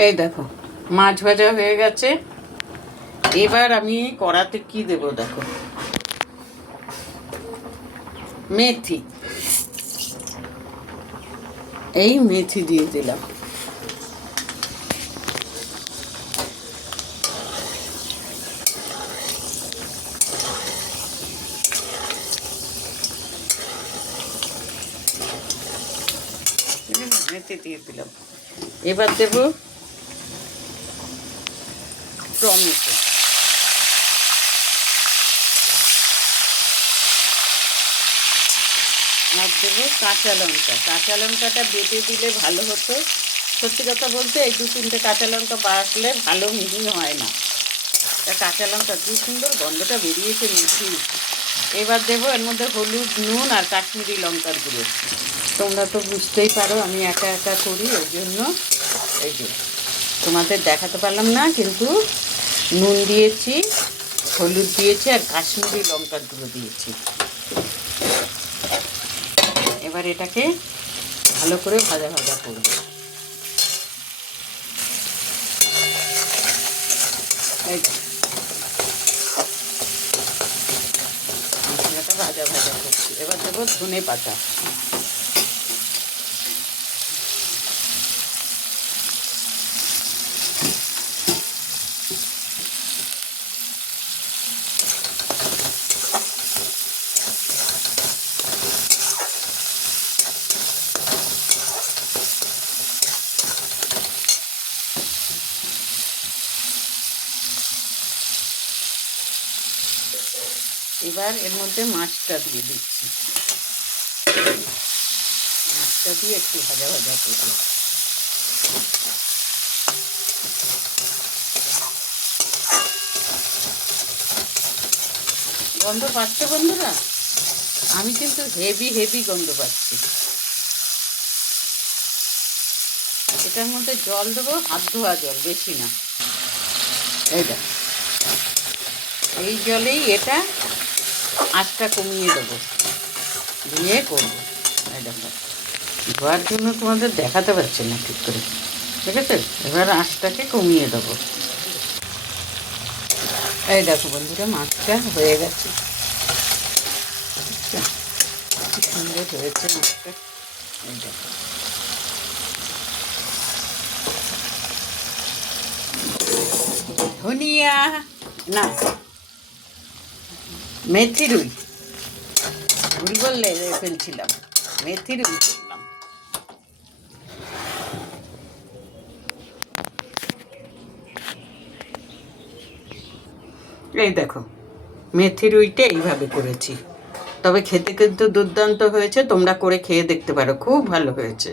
এই দেখো মাছ ভাজা হয়ে গেছে। এবার আমি কড়াতে কি দেব দেখো, মেথি, এই মেথি দিয়ে দিলাম। মেথি দিয়ে দিলাম। এবার দেব টমেটো, আর দেবো কাঁচা লঙ্কা। কাঁচা লঙ্কাটা বেটে দিলে ভালো হতো। সত্যি কথা বলতে এই 2-3টে কাঁচা লঙ্কা বাটলে ভালো মিহি হয় না। তা কাঁচা লঙ্কা কি সুন্দর গন্ধটা বেরিয়েছে মিঠি। এবার দেবো এর মধ্যে হলুদ, নুন আর কাশ্মীরি লঙ্কার গুঁড়ো। তোমরা তো বুঝতেই পারো আমি একা একা করি, ওই জন্য এই যে তোমাদের দেখাতে পারলাম না, কিন্তু নুন দিয়েছি, হলুদ দিয়েছি আর কাশ্মীরি লঙ্কার গুঁড়ো দিয়েছি। এবার এটাকে ভালো করে ভাজা ভাজা করব। মশলাটা ভাজা ভাজা করছি। এবার দেবো ধনে পাতা, এবার এর মধ্যে মাছটা দিয়ে দিচ্ছি। মাছটা দিয়ে একটু ভাজা ভাজা করব। গন্ধ পাচ্ছ বন্ধুরা? আমি কিন্তু হেভি হেভি গন্ধ পাচ্ছি। এটার মধ্যে জল দেবো, হাত ধোয়া জল, বেশি না। এই দেখ, এই জলেই এটা আঁচটা কমিয়ে দেবো, দিয়ে করবো। এই দেখো ধোয়ার জন্য তোমাদের দেখাতে পারছি না ঠিক করে, ঠিক আছে? এবার আঁচটাকে কমিয়ে দেবো। এই দেখো বন্ধুরা মাছটা হয়ে গেছে, কি সুন্দর হয়েছে মাছটা। এই দেখো ধনিয়া না, মেথি রুই, ভুল বললে ফেলছিলাম, মেথি রুই করলাম। এই দেখো মেথি রুইটা এইভাবে করেছি, তবে খেতে কিন্তু দুর্দান্ত হয়েছে। তোমরা করে খেয়ে দেখতে পারো, খুব ভালো হয়েছে।